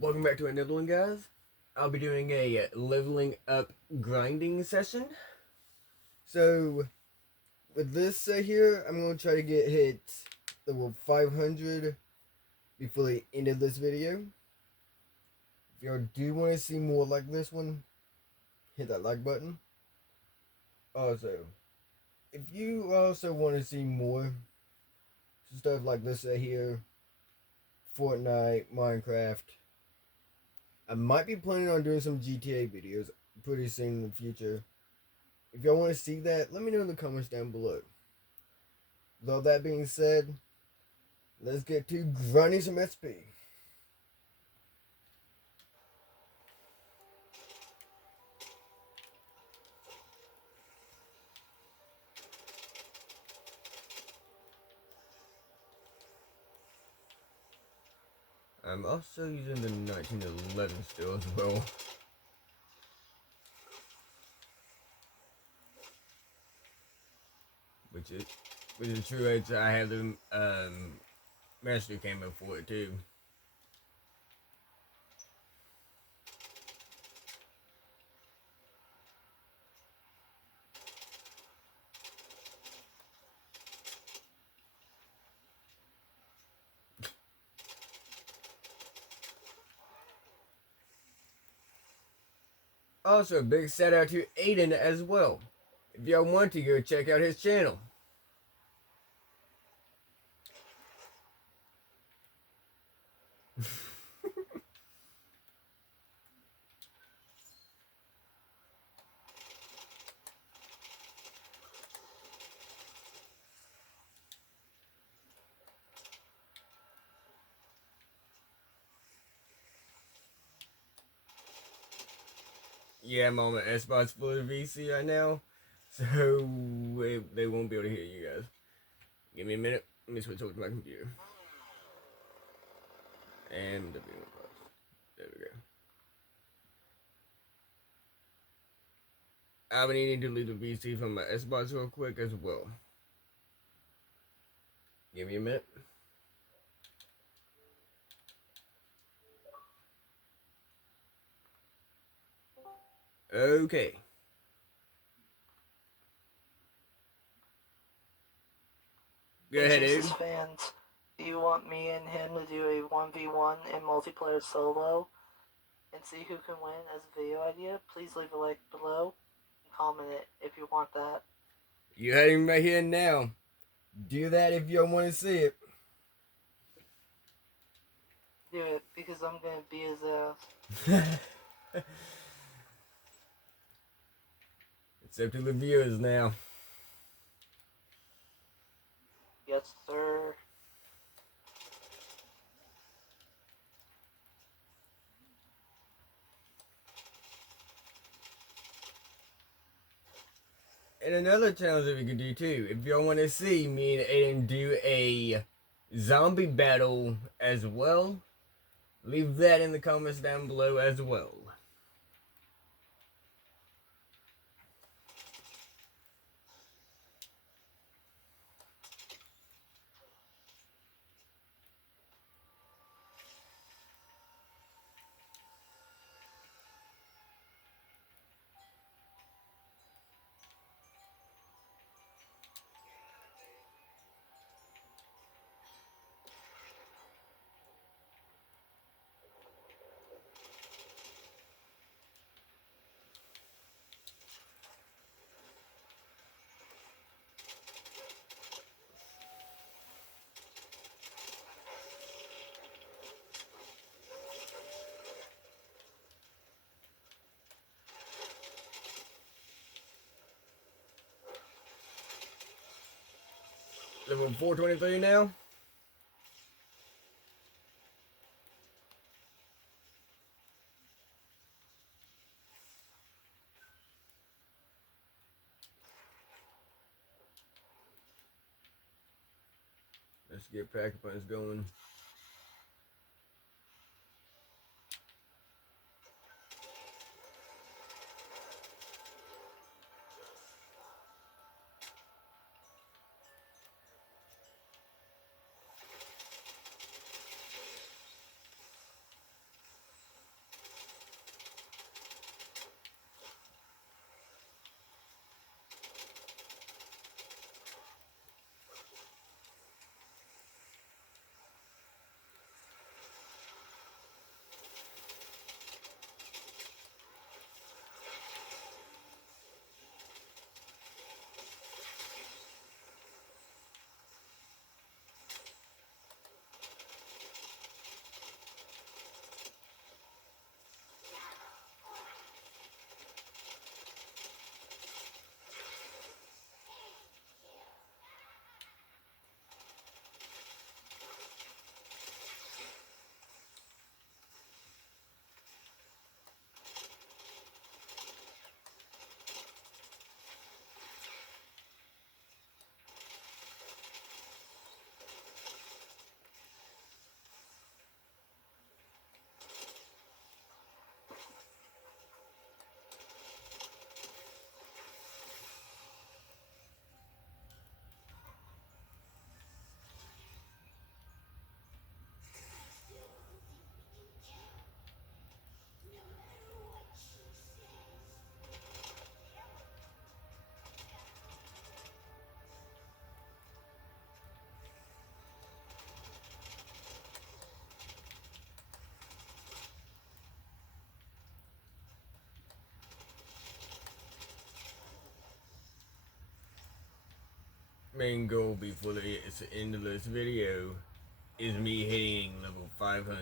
Welcome back to another one, guys. I'll be doing a leveling up grinding session. So, with this here, I'm going to try to get hit level 500 before the end of this video. If y'all do want to see more like this one, hit that like button. Also, if you also want to see more stuff like this here, Fortnite, Minecraft, I might be planning on doing some GTA videos pretty soon in the future. If y'all want to see that, let me know in the comments down below. With all that being said, let's get to grinding some XP. I'm also using the 1911 still as well. Which is true. I have the master camo for it too. Also, a big shout out to Aiden as well. If y'all want to, go check out his channel. Yeah, I'm on my Xbox full VC right now, so they won't be able to hear you guys. Give me a minute. Let me switch over to my computer. And there we go. I'm gonna need to delete the VC from my Xbox real quick as well. Give me a minute. Okay. Go ahead, dude. Jesus fans, do you want me and him to do a 1v1 in multiplayer solo and see who can win as a video idea? Please leave a like below and comment it if you want that. You had him right here now. Do that if you want to see it. Do it because I'm gonna beat his ass. It's up to the viewers now. Yes, sir. And another challenge that we could do too, if y'all want to see me and Aiden do a zombie battle as well, leave that in the comments down below as well. Level 423 now. Let's get pack punch going. main goal before the end of this video is me hitting level 500.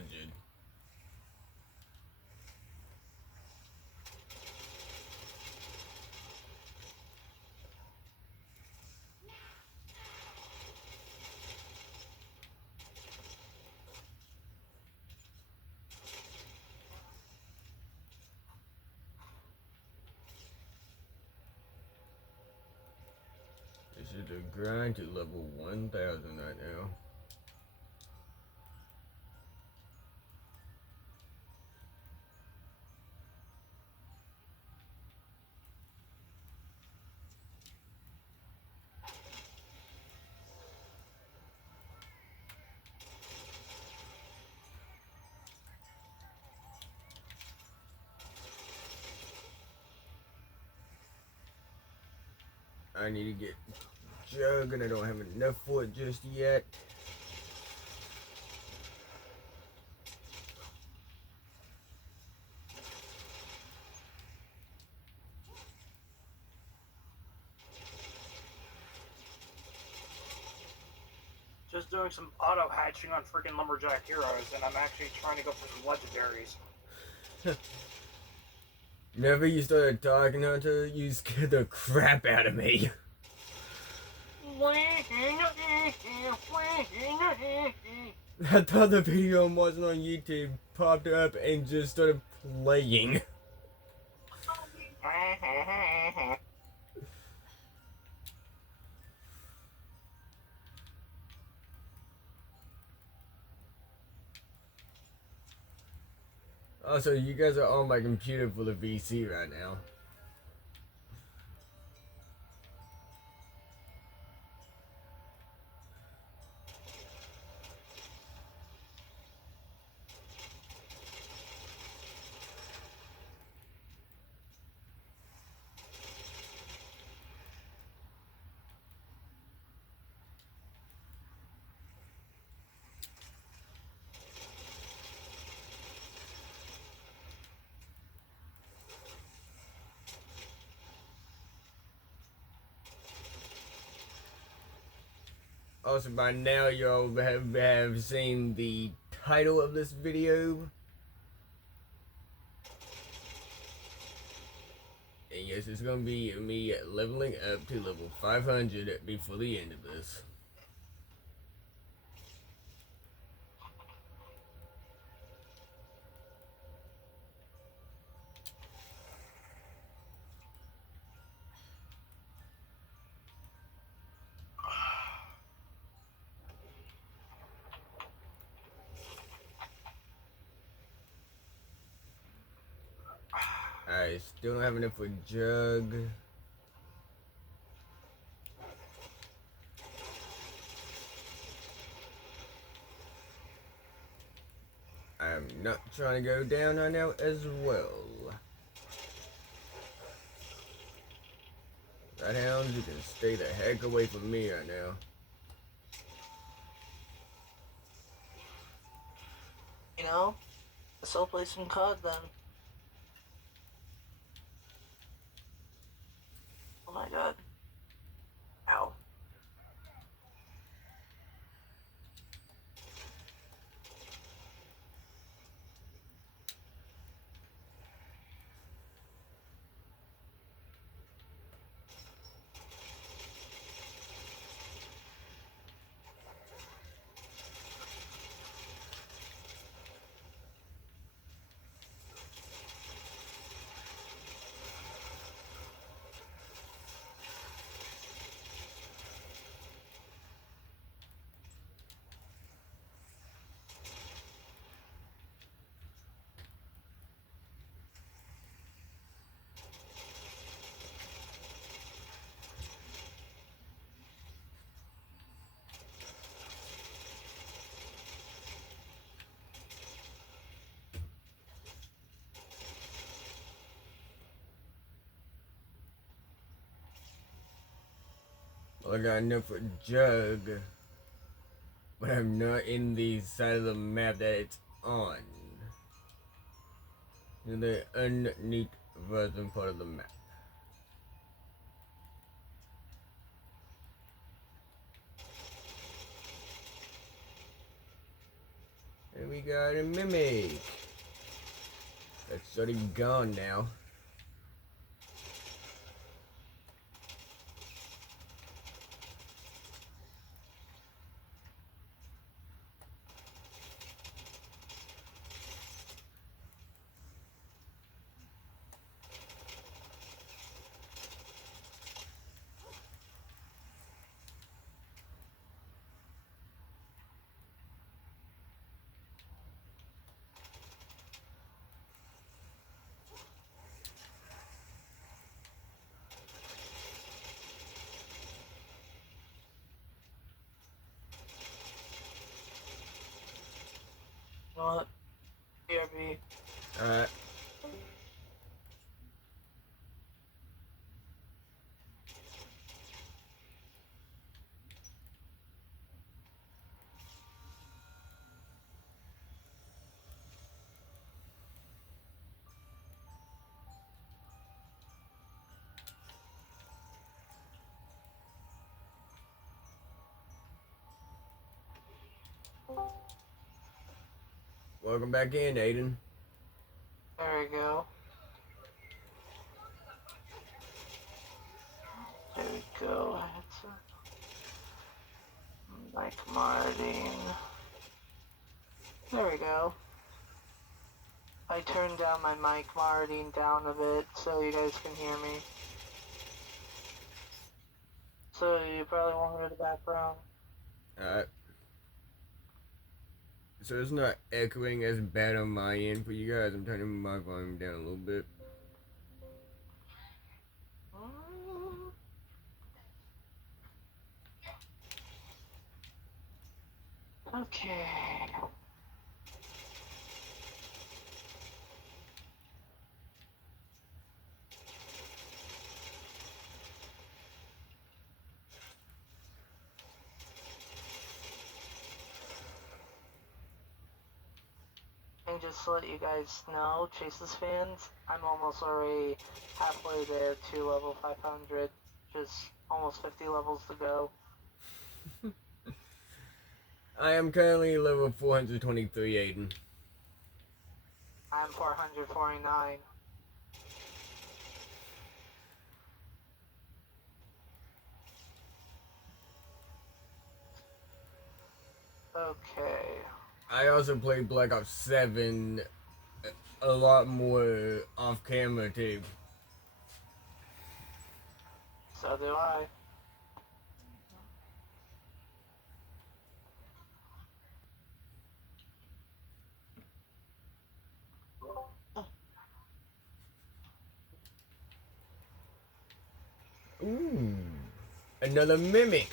This is the grind to level 1000 right now. I need to get Jug, and I don't have enough for it just yet. Just doing some auto hatching on freaking Lumberjack Heroes, and I'm actually trying to go for some legendaries. Whenever you started talking, Hunter, you scared the crap out of me. I thought the video I'm watching on YouTube popped up and just started playing. Also, you guys are on my computer for the VC right now. Also, by now y'all have seen the title of this video. And yes, it's gonna be me leveling up to level 500 before the end of this. I still don't have enough for Jug. I'm not trying to go down right now as well. Right, hounds, you can stay the heck away from me right now. You know, let's all play some COD then. Oh my god. Ow. Well, I got enough for Jug, but I'm not in the side of the map that it's on. In the underneath version part of the map. And we got a Mimic. That's already gone now. You know what? BRB. Alright. Welcome back in, Aiden. There we go. There we go. Mike Martin. There we go. I turned down my mic Martin down a bit so you guys can hear me. So you probably won't hear the background. Alright. So it's not echoing as bad on my end for you guys. I'm turning my volume down a little bit. Okay. And just to let you guys know, Chase's fans, I'm almost already halfway there to level 500. Just almost 50 levels to go. I am currently level 423, Aiden. I'm 449. Okay. I also play Black Ops 7 a lot more off camera too. So do I. Ooh, another Mimic.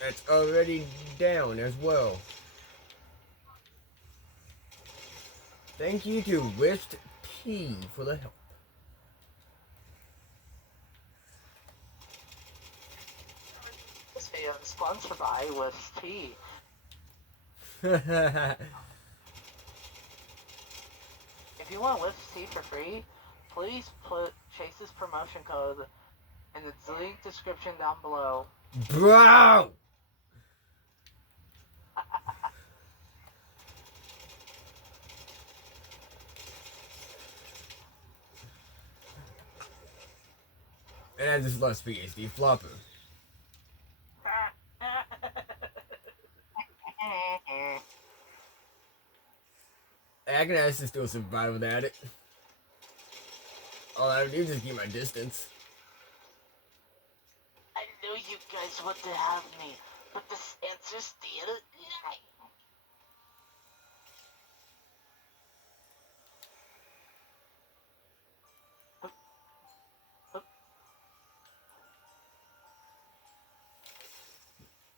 That's already down as well. Thank you to Rift P for the help. This video is sponsored by with Tea. If you want Lyft Tea for free, please put Chase's promotion code in the link description down below. Bro! And I just lost PhD Flopper. I can actually still survive without it. All I have to do is just keep my distance. I knew you guys would have me, but this answer's still lying.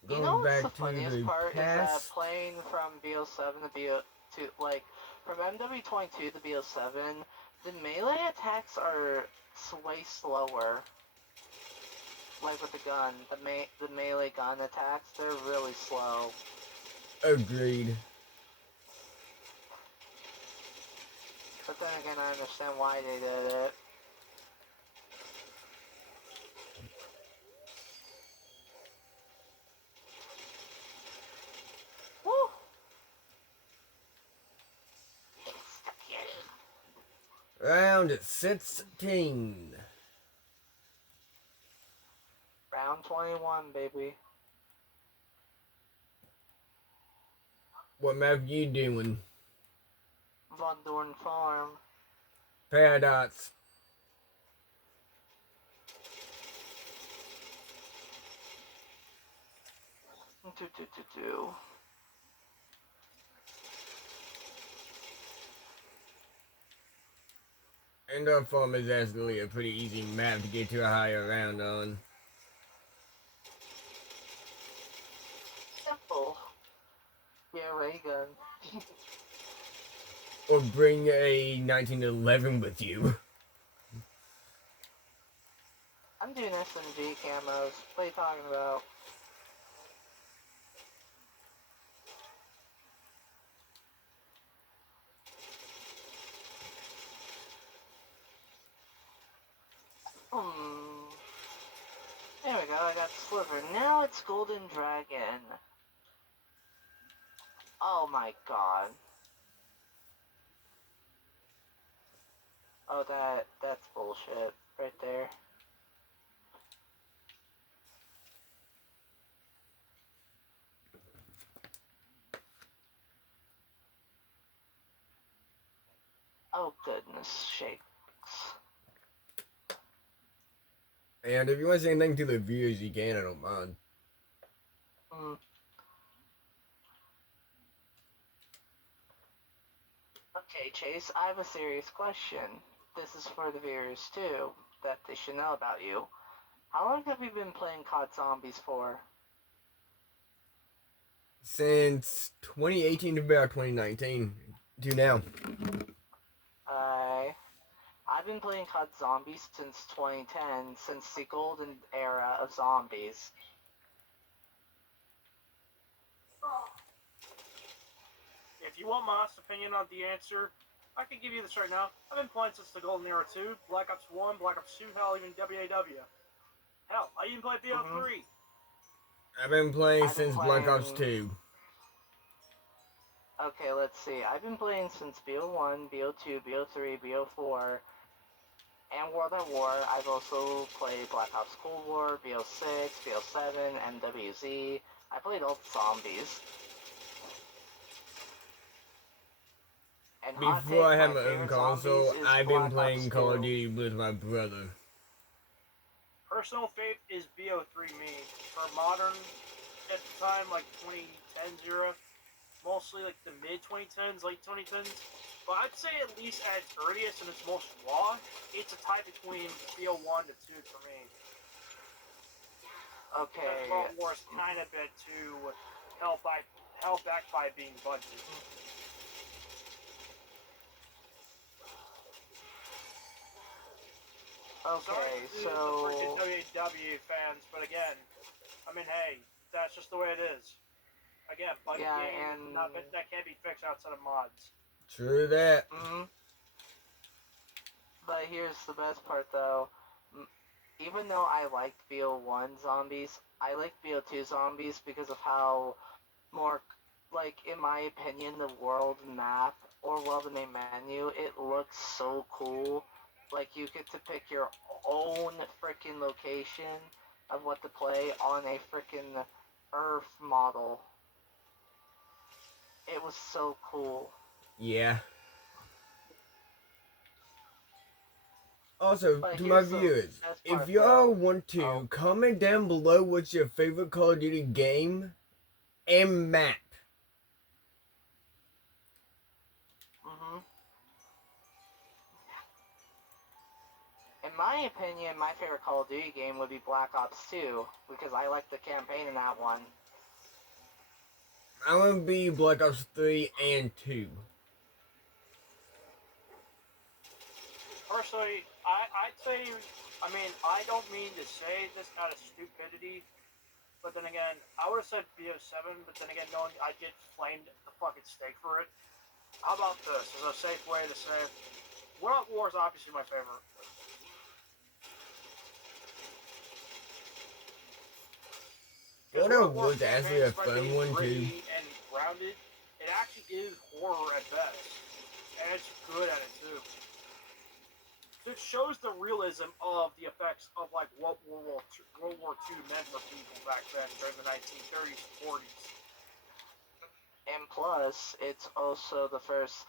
You know Going what's back the to funniest the part is that past. playing from BO7 to BO2, like, from MW22 to BO7, the melee attacks are way slower. Like with the gun, the melee gun attacks, they're really slow. Agreed. But then again, I understand why they did it. Round 16. Round 21, baby. What map you doing? Von Dorn Farm. Paradox. Do. Indoor Farm is actually a pretty easy map to get to a higher round on. Simple. Yeah, ray gun. Or bring a 1911 with you. I'm doing SMG camos. What are you talking about? There we go, I got Sliver. Now it's Golden Dragon. Oh my god. Oh, that's bullshit right there. Oh goodness shakes. And if you want to say anything to the viewers, you can, I don't mind. Okay, Chase, I have a serious question. This is for the viewers too, that they should know about you. How long have you been playing COD Zombies for? Since 2018 to about 2019 to now. I've been playing COD Zombies since 2010, since the golden era of zombies. If you want my honest opinion on the answer, I can give you this right now. I've been playing since the Golden Era 2, Black Ops 1, Black Ops 2, hell, even WAW. Hell, I even played BO3. I've been playing since Black Ops 2. Okay, let's see. I've been playing since BO1, BO2, BO3, BO4, and World at War. I've also played Black Ops Cold War, BO6, BO7, MWZ. I played all the zombies. And Before I had my own console, I've been playing Call of Duty with my brother. Personal fave is BO3 me. For modern, at the time, like 2010s era, mostly like the mid 2010s, late 2010s. But I'd say at least at its earliest and its most raw, it's a tie between BO1 to 2 for me. Okay. Because World War is kind of been too held back by being budget. Okay, so the freaking WW fans, but again, I mean, hey, that's just the way it is. Again, budget games, that can't be fixed outside of mods. True that. But here's the best part, though. Even though I liked BO1 zombies, I like BO2 zombies because of how more, like, in my opinion, the world map, or well, the main menu, it looks so cool. Like, you get to pick your own freaking location of what to play on a freaking Earth model. It was so cool. Yeah. Also, to my viewers, if y'all want to, comment down below what's your favorite Call of Duty game and map. In my opinion, my favorite Call of Duty game would be Black Ops 2, because I like the campaign in that one. I'm gonna be Black Ops 3 and 2. Personally, I'd say, I mean, I don't mean to say this out of stupidity, but then again, I would have said BO7, but then again, knowing I get flamed the fucking steak for it. How about this? As a safe way to say, World at War is obviously my favorite. World at War is actually a fun one too. And grounded, it actually is horror at best, and it's good at it too. it shows the realism of the effects of like what World War II meant for people back then during the 1930s and 40s. And plus, it's also the first,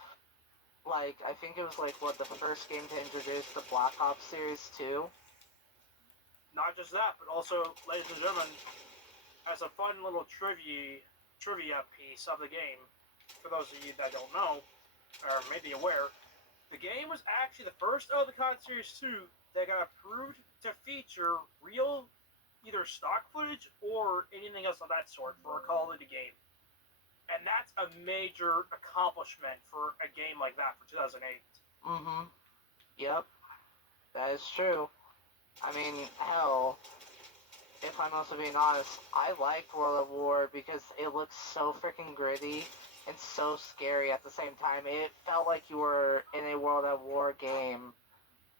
like, I think it was like, what, the first game to introduce the Black Ops series too? Not just that, but also, ladies and gentlemen, as a fun little trivia piece of the game, for those of you that don't know, or may be aware, the game was actually the first of the COD Series 2 that got approved to feature real, either stock footage or anything else of that sort for a Call of Duty game. And that's a major accomplishment for a game like that for 2008. Mm-hmm. Yep. That is true. I mean, hell, if I'm also being honest, I liked World at War because it looks so freaking gritty and so scary at the same time. It felt like you were in a World at War game.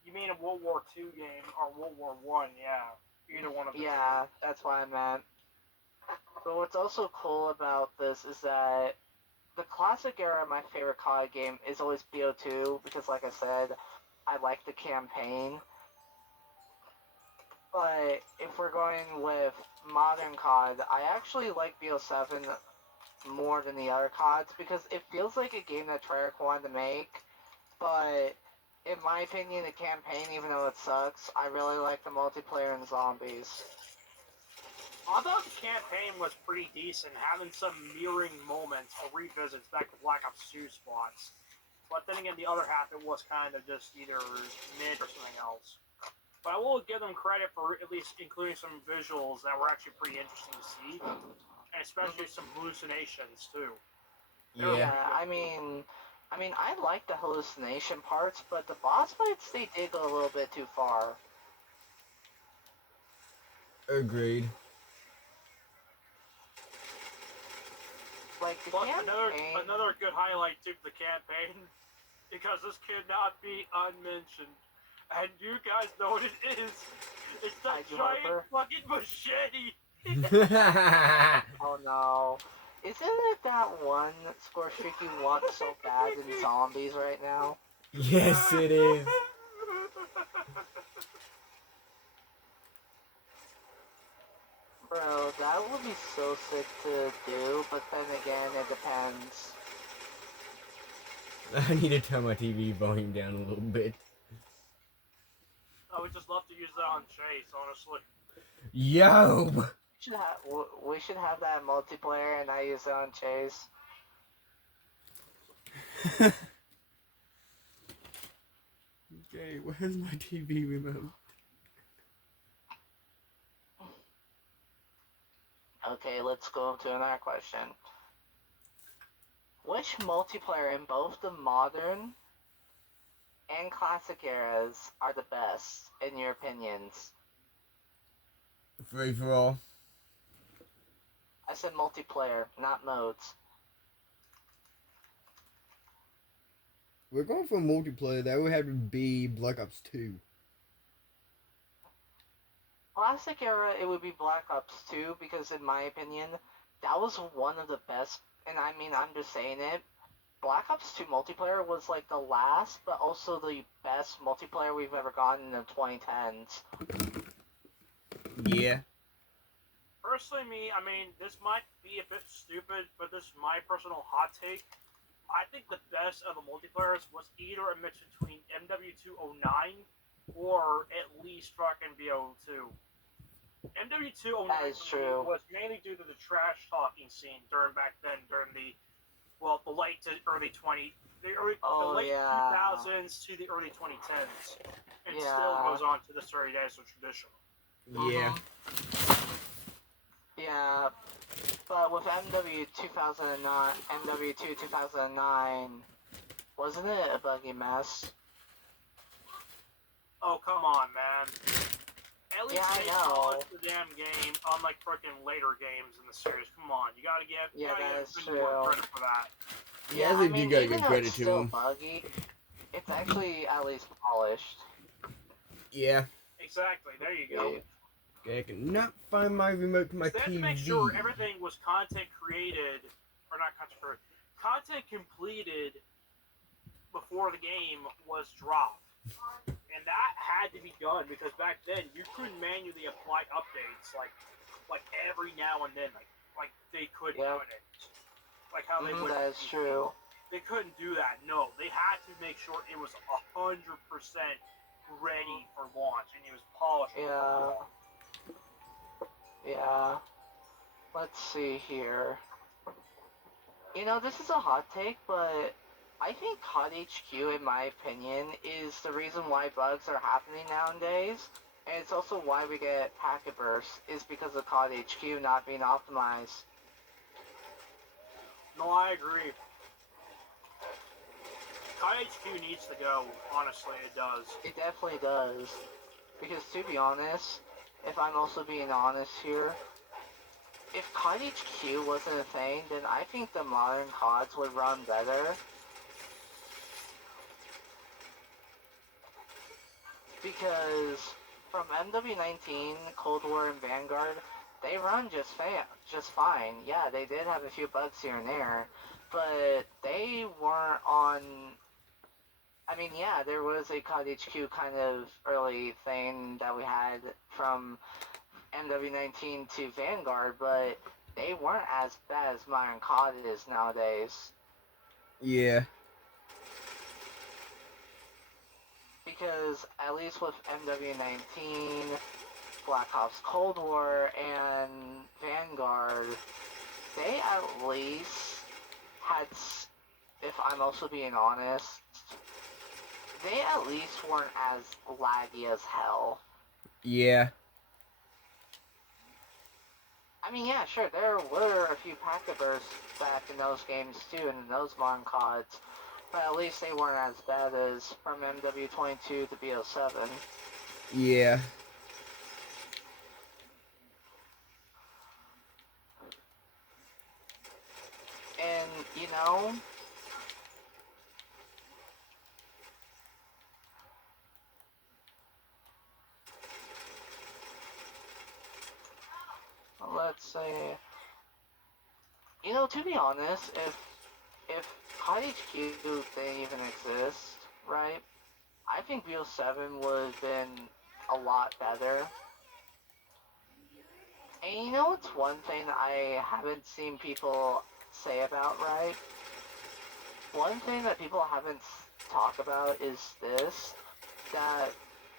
You mean a World War II game or World War I? Yeah, either one of them. Yeah, that's what I meant. But what's also cool about this is that the classic era of my favorite COD game is always BO2 because, like I said, I like the campaign. But if we're going with modern COD, I actually like BO7 more than the other CODs because it feels like a game that Treyarch wanted to make. But in my opinion, the campaign, even though it sucks, I really like the multiplayer and zombies. I thought the campaign was pretty decent, having some mirroring moments or revisits back to Black Ops 2 spots. But then again, the other half, it was kind of just either mid or something else. But I will give them credit for at least including some visuals that were actually pretty interesting to see. And especially some hallucinations, too. Yeah, I mean, I like the hallucination parts, but the boss fights, they did go a little bit too far. Agreed. Like, the But campaign... another good highlight to the campaign, because this cannot be unmentioned. And you guys know what it is. It's that giant fucking machete. Oh no. Isn't it that one score streak you want so bad in zombies right now? Yes, it is. Bro, that would be so sick to do, but then again, it depends. I need to turn my TV volume down a little bit. I would just love to use that on Chase, honestly. Yo! We should have that multiplayer and I use it on Chase. Okay, where's my TV remote? Okay, let's go to another question. Which multiplayer in both the modern and classic eras are the best, in your opinions? Free for all. I said multiplayer, not modes. We're going for multiplayer. That would have to be Black Ops 2. Classic era, it would be Black Ops 2 because, in my opinion, that was one of the best. And I mean, I'm just saying it. Black Ops 2 multiplayer was like the last, but also the best multiplayer we've ever gotten in the 2010s. Yeah. Personally, I mean, this might be a bit stupid, but this is my personal hot take. I think the best of the multiplayers was either a mix between MW209 or at least fucking BO2. MW209 That is true. was mainly due to the trash talking scene during the late to early 2000s to the early 2010s. And still goes on to this very day as a tradition. Yeah. Yeah, but with MW 2 2009, wasn't it a buggy mess? Oh, come on, man. At least I they know. polished the damn game, unlike frickin' later games in the series. Come on, you gotta get more credit for that. Yeah, I think you gotta even give though credit it's to still him. buggy, it's actually at least polished. Yeah. Exactly, there you go. Okay, I cannot find my remote to my They had TV. to make sure everything was content created, or not content created, content completed before the game was dropped. and that had to be done because back then you couldn't manually apply updates like every now and then, like they could nowadays. Like how they would. That is true. They couldn't do that. No, they had to make sure it was 100% ready for launch and it was polished. Yeah. Yeah. Let's see here. You know, this is a hot take, but I think COD HQ, in my opinion, is the reason why bugs are happening nowadays. And it's also why we get packet bursts, is because of COD HQ not being optimized. No, I agree. COD HQ needs to go. Honestly, it does. It definitely does. Because to be honest, if I'm also being honest here, if COD HQ wasn't a thing, then I think the modern CODs would run better. Because from MW19, Cold War, and Vanguard, they run just fine. Yeah, they did have a few bugs here and there, but they weren't on. I mean, yeah, there was a COD HQ kind of early thing that we had from MW19 to Vanguard, but they weren't as bad as modern COD is nowadays. Yeah. Because at least with MW19, Black Ops Cold War, and Vanguard, they at least had, if I'm also being honest, they at least weren't as laggy as hell. Yeah. I mean, yeah, sure, there were a few packet bursts back in those games too, and in those modern CODs, but at least they weren't as bad as from MW22 to BO7. Yeah. And, you know, let's say, you know, to be honest, if COD HQ didn't even exist, right, I think BO7 would have been a lot better. And you know what's one thing I haven't seen people say about, right? One thing that people haven't talked about is this, that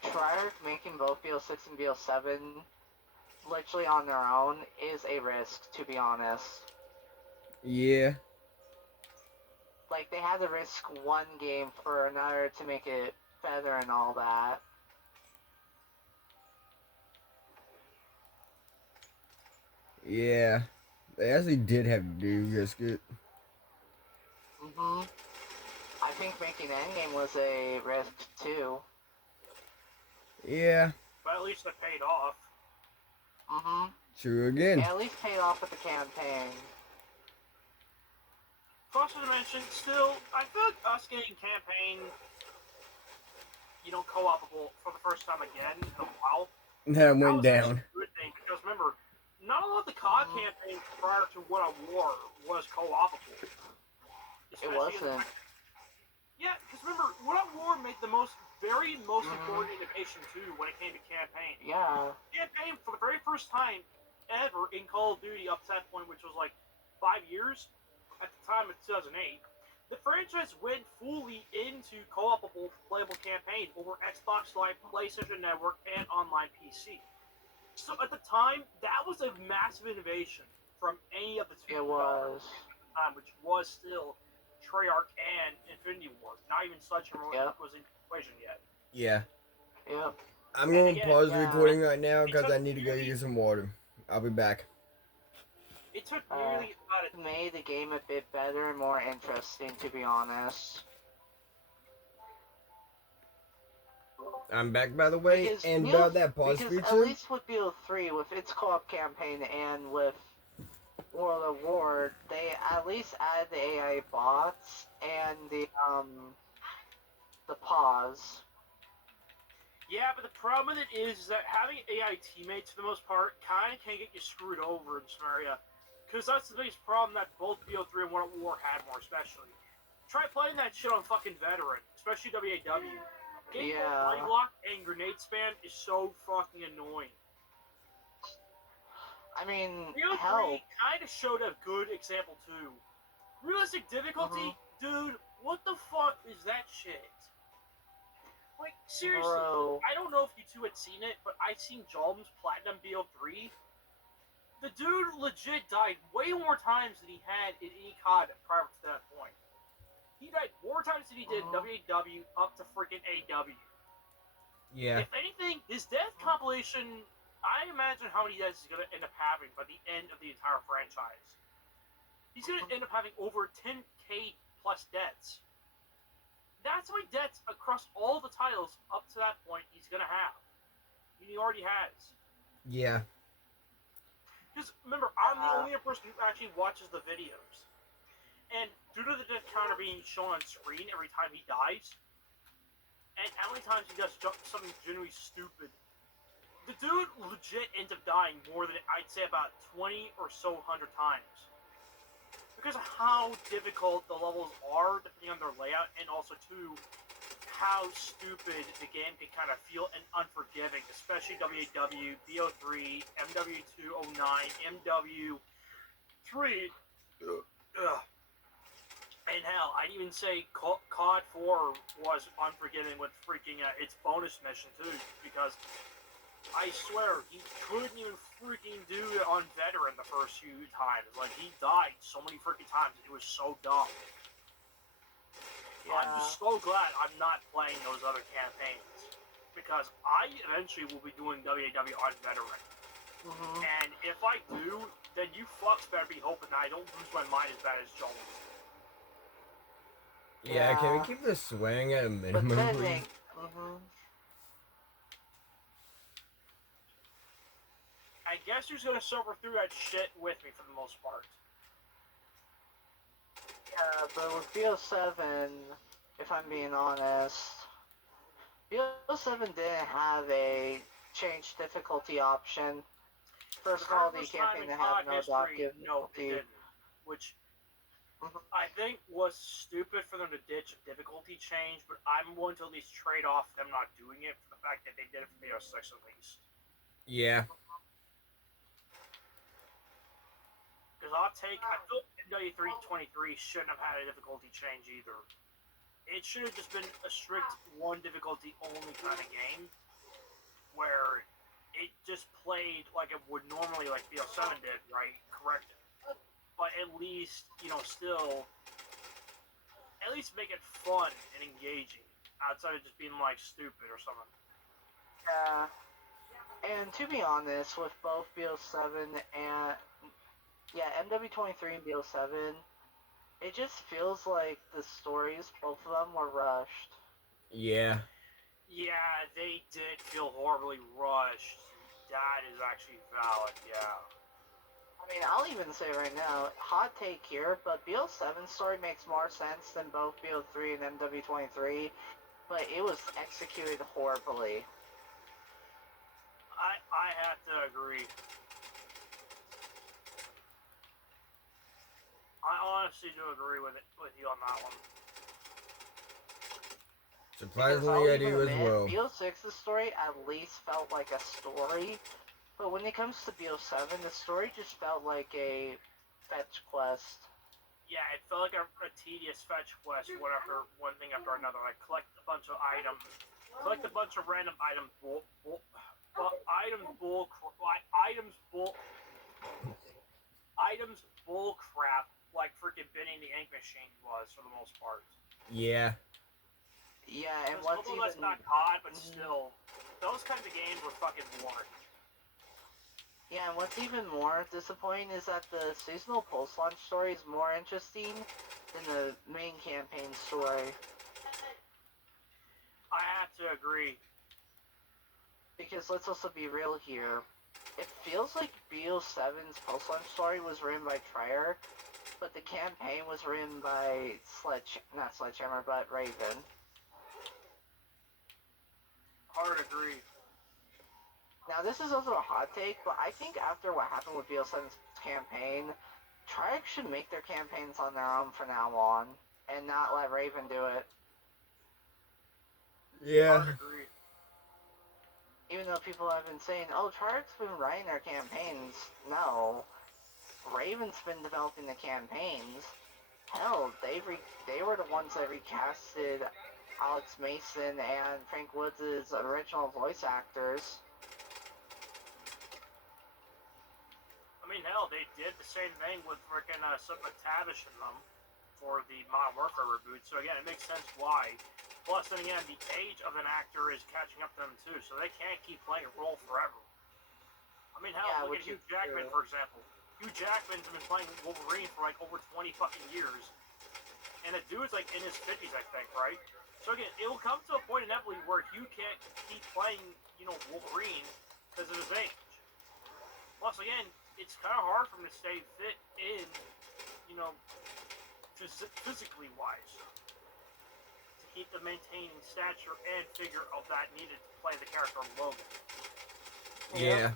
Treyarch making both BO6 and BO7 literally on their own is a risk, to be honest. Yeah. Like, they had to risk one game for another to make it better and all that. Yeah. They actually did have to do risk it. I think making Endgame was a risk, too. Yeah. But at least it paid off. True again. It at least paid off with the campaign. Also to mention, still, I feel like us getting campaign, co-opable for the first time again in a while. That went was down. A good thing because remember, not a lot of the COD campaign prior to World at War was co-opable. It wasn't. Yeah, because remember, World at War made the most important innovation too when it came to campaign. Yeah. Campaign for the very first time ever in Call of Duty up to that point, which was like 5 years at the time of 2008. The franchise went fully into co-opable playable campaign over Xbox Live, PlayStation Network, and online PC. So at the time, that was a massive innovation from any of the two developers at the time, which was still Treyarch and Infinity Ward. Not even Sledgehammer was in the equation yet. Yeah. Yep. I'm going to pause the recording right now because I need to go get some water. I'll be back. It took nearly about made the game a bit better and more interesting, to be honest. I'm back, by the way, because, and about that pause feature. At least with BO3, with its co-op campaign and with World of War, they at least added the AI bots and the pause. Yeah, but the problem with it is that having AI teammates for the most part kind of can get you screwed over in some area. Because that's the biggest problem that both BO3 and World at War had, more especially. Try playing that shit on fucking Veteran, especially WAW. Game Yeah. body block and grenade spam is so fucking annoying. I mean, BO3 hell. kind of showed a good example too. Realistic difficulty, Mm-hmm. dude. What the fuck is that shit? Like seriously, Bro. I don't know if you two had seen it, but I seen Jolm's Platinum BO3. The dude legit died way more times than he had in any COD prior to that point. He died more times than he did in WAW up to freaking AW. Yeah. If anything, his death compilation, I imagine how many deaths he's going to end up having by the end of the entire franchise. He's going to end up having over 10k plus deaths. That's how many deaths across all the titles up to that point he's going to have. I mean, he already has. Yeah. Because remember, I'm the only person who actually watches the videos. And due to the death counter being shown on screen every time he dies, and how many times he does something genuinely stupid, the dude legit ends up dying more than, I'd say, about 20 or so hundred times. Because of how difficult the levels are, depending on their layout, and also, too, how stupid the game can kind of feel and unforgiving, especially WAW, BO3, MW209, MW3. Ugh. And hell, I'd even say COD 4 was unforgiving with freaking its bonus mission too, because I swear he couldn't even freaking do it on veteran the first few times. Like he died so many freaking times, it was so dumb. Yeah. I'm just so glad I'm not playing those other campaigns, because I eventually will be doing WAW on veteran. Mm-hmm. And if I do, then you fucks better be hoping that I don't lose my mind as bad as Joel. Yeah, can we Yeah. keep the swearing at a But minimum, then please? I guess who's gonna suffer through that shit with me for the most part. Yeah, but with BO7, if I'm being honest, BO7 didn't have a change difficulty option. First of all, the First time campaign in that had COD no history, no, it difficulty. didn't. Which I think was stupid for them to ditch a difficulty change, but I'm willing to at least trade off them not doing it for the fact that they did it for BO6 at least. Yeah. Because I feel MW323 shouldn't have had a difficulty change either. It should have just been a strict one difficulty only kind of game, where it just played like it would normally, like BO7 did, right? Correct. But at least, still, at least make it fun and engaging, outside of just being, like, stupid or something. Yeah. And to be honest, with both BO7 and, MW23 and BO7, it just feels like the stories, both of them, were rushed. Yeah. Yeah, they did feel horribly rushed. That is actually valid, yeah. I mean, I'll even say right now, hot take here, but BO7's story makes more sense than both BO3 and MW23, but it was executed horribly. I have to agree. I honestly do agree with you on that one. Surprisingly, I do as well. BO6's story at least felt like a story, but when it comes to BO7, the story just felt like a fetch quest. Yeah, it felt like a tedious fetch quest, one thing after another. Like, collect a bunch of items, collect a bunch of random items, items bull crap, like freaking binning the ink machine was for the most part. Yeah, and what's even... That's not COD, but still, those kinds of games were fucking boring. Yeah, and what's even more disappointing is that the seasonal post-launch story is more interesting than the main campaign story. I have to agree. Because let's also be real here. It feels like BO7's post-launch story was written by Trier, but the campaign was written by not Sledgehammer, but Raven. Hard agree. Now, this is also a hot take, but I think after what happened with BO7's campaign, Triarch should make their campaigns on their own from now on, and not let Raven do it. Yeah. Hard to agree. Even though people have been saying, "Oh, Treyarch's been writing their campaigns," no, Raven's been developing the campaigns. Hell, they were the ones that recasted Alex Mason and Frank Woods' original voice actors. I mean, hell, they did the same thing with freaking Tavish in them for the Modern Warfare reboot. So again, it makes sense why. Plus, then again, the age of an actor is catching up to them too, so they can't keep playing a role forever. I mean, hell, Yeah, look which at Hugh is Jackman, true. for example. Hugh Jackman's been playing Wolverine for like over 20 fucking years, and the dude's like in his 50s, I think, right? So again, it will come to a point inevitably where Hugh can't keep playing, Wolverine because of his age. Plus, again, it's kind of hard for him to stay fit in, you know, physically wise, to keep the maintaining stature and figure of that needed to play the character of Logan. Yeah.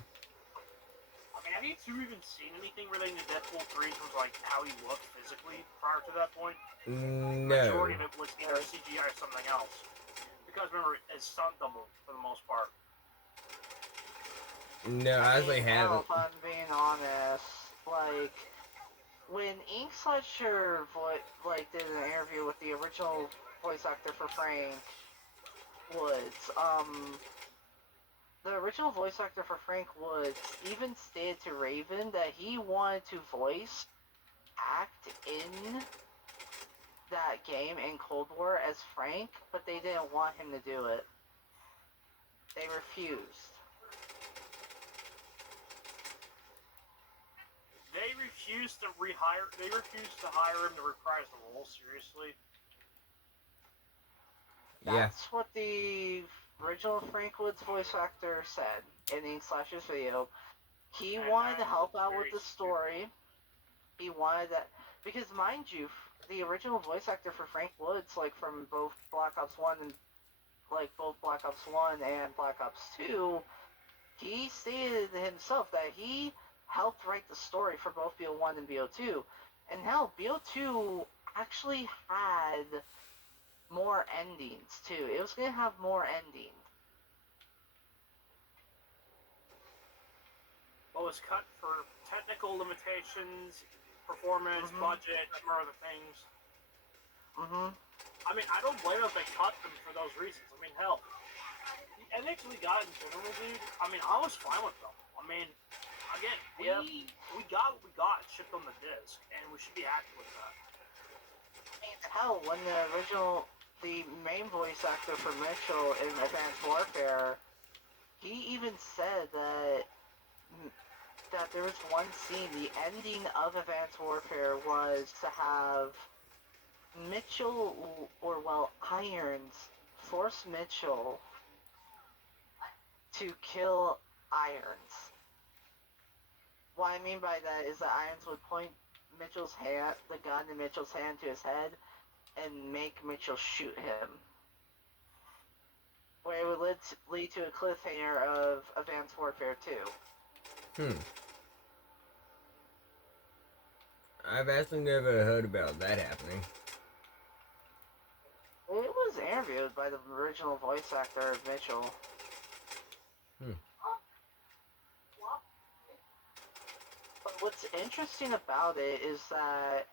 I mean, have you two even seen anything relating to Deadpool 3 in terms of like how he looked physically prior to that point? The No. majority of it was either CGI or something else. Because remember, it's stunt double for the most part. No, I actually haven't. If I'm being honest, like when Ink Slasher did an interview with the original voice actor for Frank Woods, the original voice actor for Frank Woods even stated to Raven that he wanted to voice act in that game in Cold War as Frank, but they didn't want him to do it. They refused. They refused to rehire. They refused to hire him to reprise the role. Seriously. Yeah. That's what the original Frank Woods voice actor said in Ink Slasher's video. He wanted to help out with the story. He wanted that because, mind you, the original voice actor for Frank Woods, like from both Black Ops 1 and both Black Ops 1 and Black Ops 2, he stated himself that he helped write the story for both BO1 and BO2. And hell, BO2 actually had more endings too. It was gonna have more endings. What was cut for technical limitations, performance, budget, and other things. I mean, I don't blame them if they cut them for those reasons. I mean, hell, the endings we got in general, dude. I mean, I was fine with them. I mean, again, we got what we got shipped on the disc, and we should be happy with that. Hell, when the main voice actor for Mitchell in Advanced Warfare, he even said that there was one scene, the ending of Advanced Warfare was to have Mitchell, Irons, force Mitchell to kill Irons. What I mean by that is that Irons would point the gun in Mitchell's hand to his head, and make Mitchell shoot him. Where it would lead to a cliffhanger of Advanced Warfare 2. I've actually never heard about that happening. It was interviewed by the original voice actor of Mitchell. But what's interesting about it is that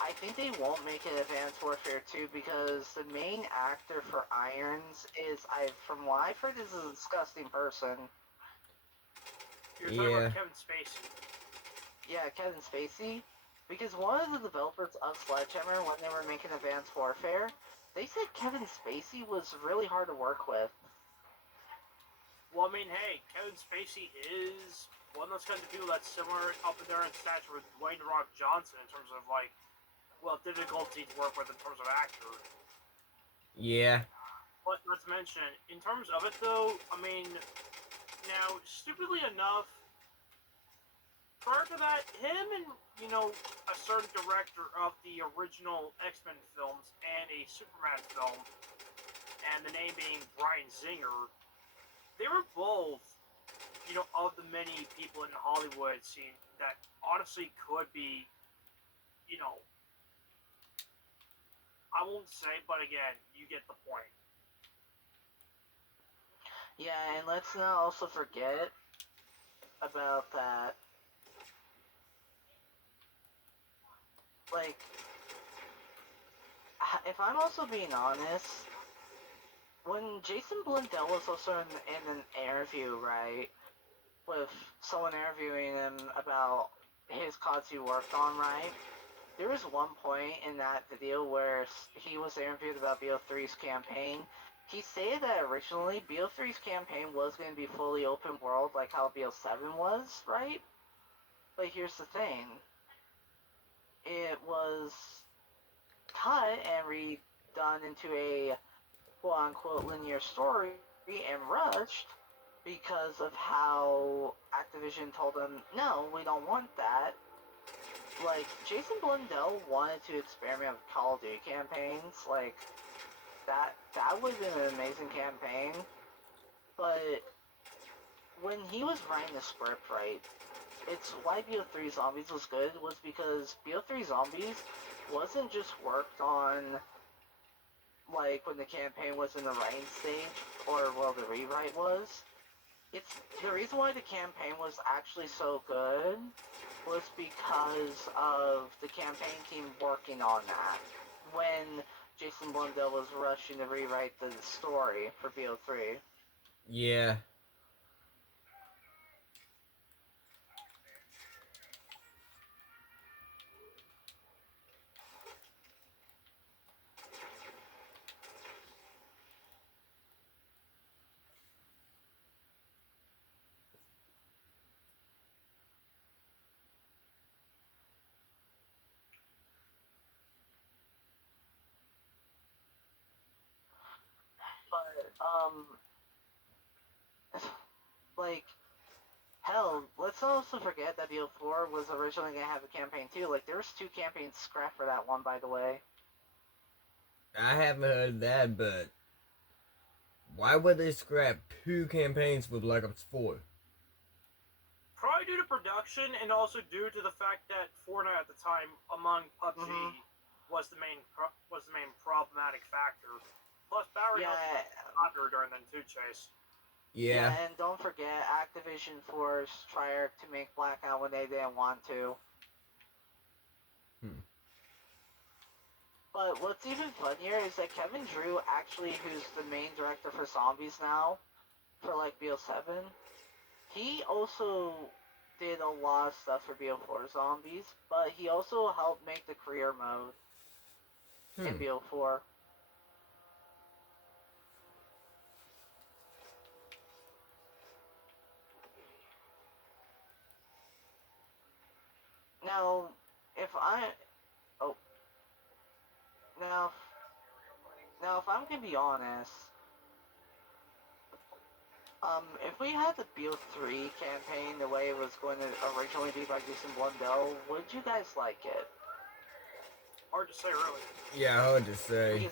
I think they won't make it Advanced Warfare 2 because the main actor for Irons is, from what I've heard, is a disgusting person. You're talking about Kevin Spacey. Yeah, Kevin Spacey. Because one of the developers of Sledgehammer, when they were making Advanced Warfare, they said Kevin Spacey was really hard to work with. Well, I mean, hey, Kevin Spacey is one of those kinds of people that's similar up and there in stature with Dwayne The Rock Johnson in terms of, like, difficulty to work with in terms of actor. Yeah. But not to mention, in terms of it, though, I mean, now, stupidly enough, prior to that, him and, a certain director of the original X-Men films and a Superman film, and the name being Bryan Singer, they were both, of the many people in the Hollywood scene that honestly could be, I won't say, but again, you get the point. Yeah, and let's not also forget about that. Like, if I'm also being honest, when Jason Blundell was also in an interview, right, with someone interviewing him about his CODs he worked on, right, there was one point in that video where he was interviewed about BO3's campaign. He stated that originally BO3's campaign was going to be fully open world like how BO7 was, right? But here's the thing. It was cut and redone into a quote-unquote linear story and rushed because of how Activision told them, no, we don't want that. Like, Jason Blundell wanted to experiment with Call of Duty campaigns, like, that would have been an amazing campaign, but when he was writing the script, right, it's why BO3 Zombies was good was because BO3 Zombies wasn't just worked on, like, when the campaign was in the writing stage, or, well, the rewrite was. It's the reason why the campaign was actually so good was because of the campaign team working on that when Jason Blundell was rushing to rewrite the story for BO3. Yeah. But like, hell, let's also forget that BO4 was originally gonna have a campaign too. Like, there was 2 campaigns scrapped for that one, by the way. I haven't heard that, but why would they scrap 2 campaigns for Black Ops 4? Probably due to production and also due to the fact that Fortnite at the time, among PUBG, was the main problematic factor. Plus, battery health was Yeah, popular during then too, Chase. Yeah. and don't forget, Activision forced Treyarch to make Blackout when they didn't want to. But what's even funnier is that Kevin Drew, actually, who's the main director for Zombies now, for like BO7, he also did a lot of stuff for BO4 Zombies, but he also helped make the career mode in BO4. Now, if I oh now now if I'm gonna be honest, if we had the BO3 campaign the way it was going to originally be by Jason Blundell, would you guys like it? Hard to say, really. Yeah, hard to say.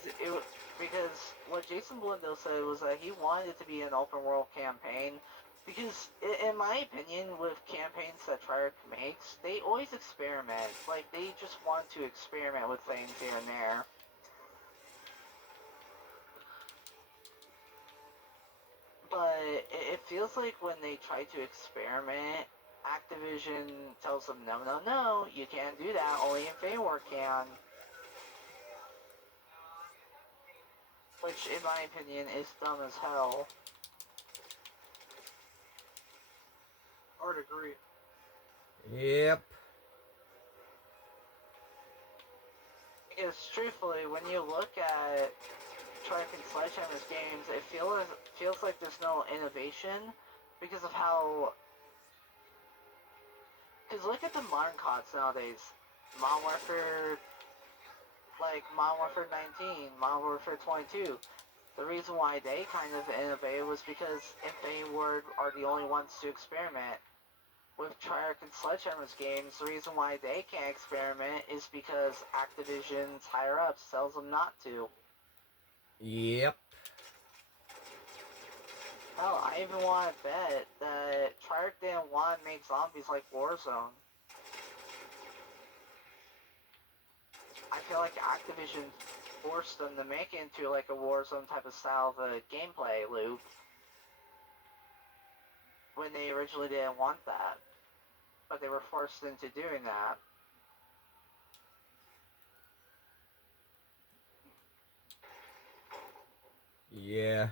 Because what Jason Blundell said was that he wanted it to be an open world campaign. Because in my opinion, with campaigns that Treyarch makes, they always experiment. Like, they just want to experiment with things here and there. But it feels like when they try to experiment, Activision tells them, no, no, no, you can't do that, only Infinity can. Which, in my opinion, is dumb as hell. Hard to agree. Yep. Because, truthfully, when you look at Treyarch and Sledgehammer's games, it feels like there's no innovation because of how... Because look at the modern CODs nowadays. Modern Warfare, like Modern Warfare 19, Modern Warfare 22. The reason why they kind of innovated was because Infinity Ward are the only ones to experiment. With Treyarch and Sledgehammer's games, the reason why they can't experiment is because Activision's higher-ups tells them not to. Yep. Hell, I even want to bet that Treyarch didn't want to make zombies like Warzone. I feel like Activision forced them to make it into like a Warzone type of style of a gameplay loop. when they originally didn't want that, but they were forced into doing that. Yeah.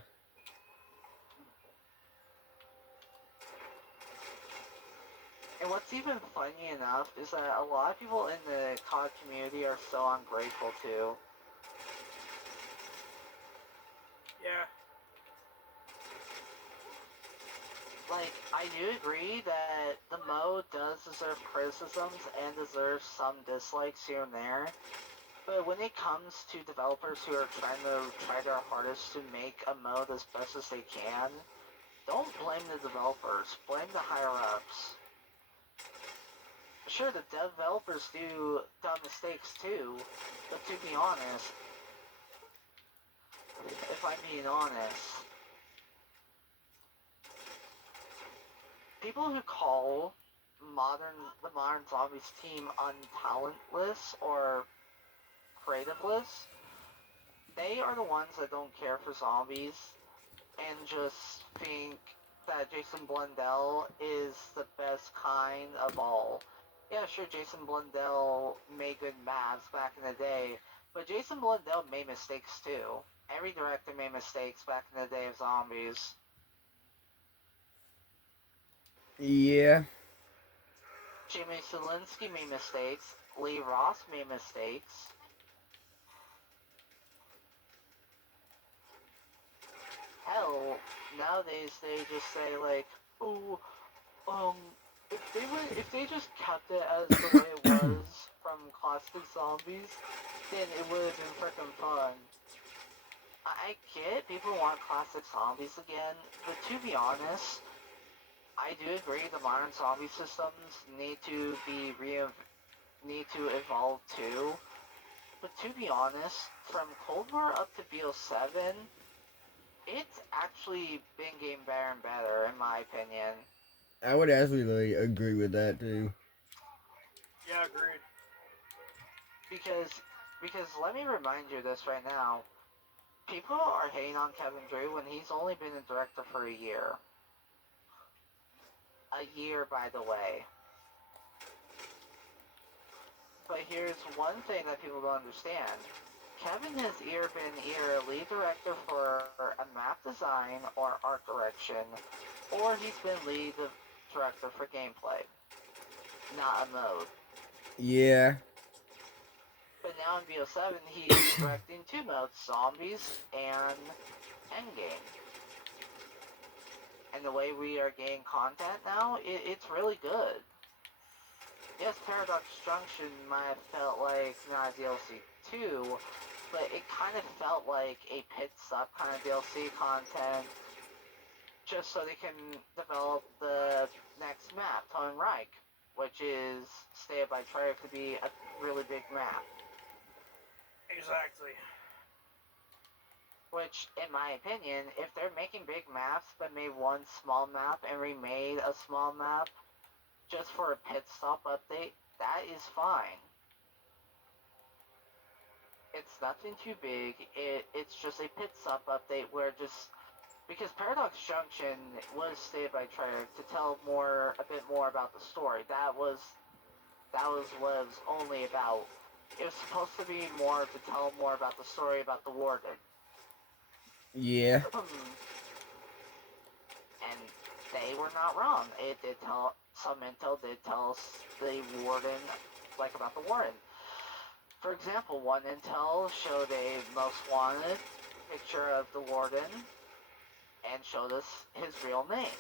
And what's even funny enough is that a lot of people in the COD community are so ungrateful too. Yeah. Like, I do agree that the mode does deserve criticisms and deserves some dislikes here and there. But when it comes to developers who are trying their hardest to make a mode as best as they can, don't blame the developers, blame the higher ups. Sure, the developers do dumb mistakes too, but to be honest, if I'm being honest, people who call the modern zombies team untalentless or creativeless, they are the ones that don't care for zombies and just think that Jason Blundell is the best kind of all. Yeah, sure, Jason Blundell made good maps back in the day, but Jason Blundell made mistakes too. Every director made mistakes back in the day of zombies. Yeah. Jimmy Zielinski made mistakes. Lee Ross made mistakes. Hell, nowadays they just say like, "Oh, um, if they just kept it as the way it was from classic zombies, then it would have been freaking fun." I get people want classic zombies again, but to be honest, I do agree the modern zombie systems need to need to evolve too. But to be honest, from Cold War up to BO7, it's actually been getting better and better, in my opinion. I would absolutely agree with that too. Yeah, agreed. Because, because let me remind you this right now. People are hating on Kevin Drew when he's only been a director for a year. A year, by the way. But here's one thing that people don't understand. Kevin has either been either a lead director for a map design or art direction, or he's been lead director for gameplay, not a mode. Yeah. But now in BO7, he's directing two modes, Zombies and Endgame. And the way we are getting content now, it's really good. Yes, Paradox Junction might have felt like not a DLC 2, but it kind of felt like a pit stop kind of DLC content, just so they can develop the next map, Tone Reich, which is stated by Treyarch to be a really big map. Exactly. Which, in my opinion, if they're making big maps but made one small map and remade a small map just for a pit stop update, that is fine. It's nothing too big. It's just a pit stop update where just because Paradox Junction was stated by Treyarch to tell a bit more about the story. That was what it was only about. It was supposed to be more to tell more about the story about the Warden. Yeah. And they were not wrong. It did tell some intel did tell us the Warden, like about the Warden. For example, one intel showed a most wanted picture of the Warden and showed us his real name.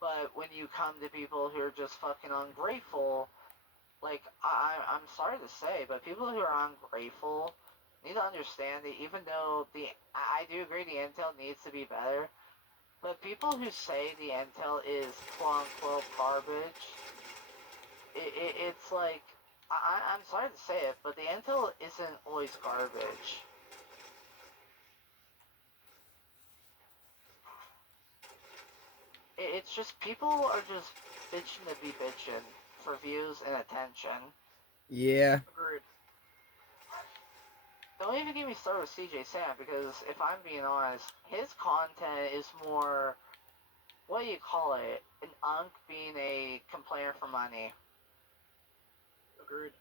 But when you come to people who are just fucking ungrateful, like I'm sorry to say, but people who are ungrateful need to understand that even though I do agree the intel needs to be better, but people who say the intel is quote unquote garbage, it's like I'm sorry to say it, but the intel isn't always garbage. It's just people are just bitching to be bitching for views and attention. Yeah. Agreed. don't even get me started with CJ Sam, because if I'm being honest, his content is more, what do you call it? An unk being a complainer for money. Agreed.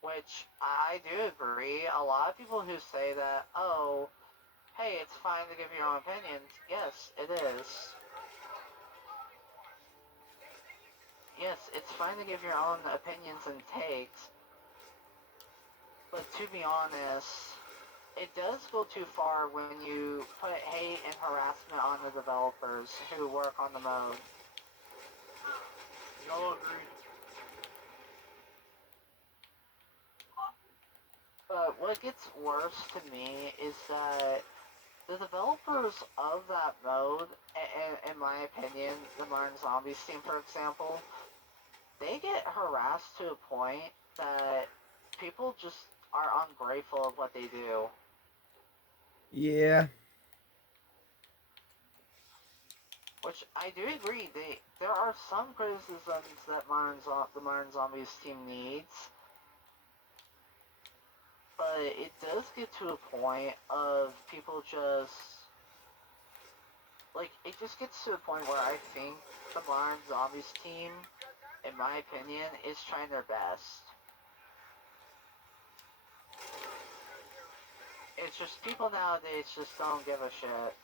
Which I do agree. A lot of people who say that, oh, hey, it's fine to give your own opinions. Yes, it is. Yes, it's fine to give your own opinions and takes. But to be honest, it does go too far when you put hate and harassment on the developers who work on the mode. Y'all agreed. But what gets worse to me is that the developers of that mode, in my opinion, the Modern Zombies team, for example, they get harassed to a point that people just are ungrateful of what they do. Yeah. Which I do agree, there are some criticisms that the Modern Zombies team needs, but it does get to a point of people just, like, it just gets to a point where I think the Modern Zombies team, in my opinion, is trying their best. It's just people nowadays just don't give a shit.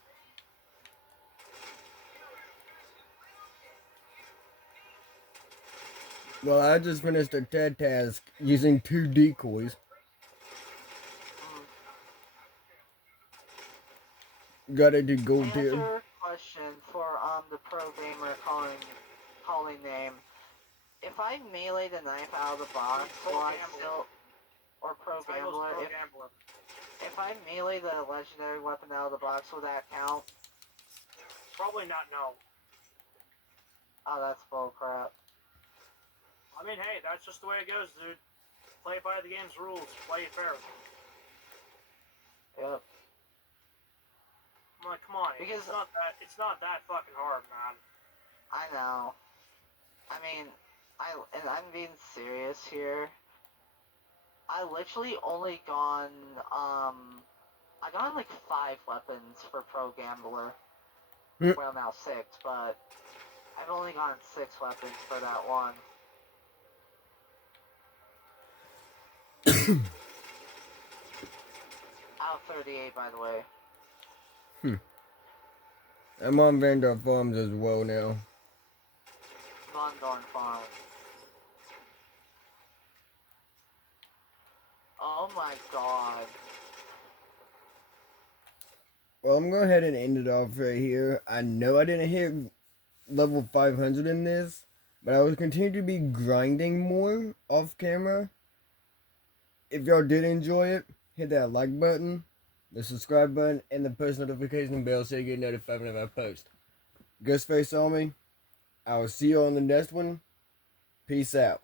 Well, I just finished a TED task using 2 decoys. Gotta do gold tier. Answer question for the pro gamer calling name. If I melee the knife out of the box, will I still, or pro gambler? If I melee the legendary weapon out of the box, will that count? Probably not, no. Oh, that's bullcrap. I mean, hey, that's just the way it goes, dude. Play by the game's rules. Play it fair. Yep. I'm like, come on, Because it's not that fucking hard, man. I know. I mean, I'm being serious here. I literally only gone I got like 5 weapons for pro gambler. Well, now 6, but I've only gotten 6 weapons for that one. Out 38, by the way. I'm on Vandar Farms as well now. Von Dorn Farm. Oh my god. Well, I'm going to go ahead and end it off right here. I know I didn't hit level 500 in this, but I will continue to be grinding more off camera. If y'all did enjoy it, hit that like button, the subscribe button, and the post notification bell so you get notified whenever I post. Ghostface Army, I will see you on the next one. Peace out.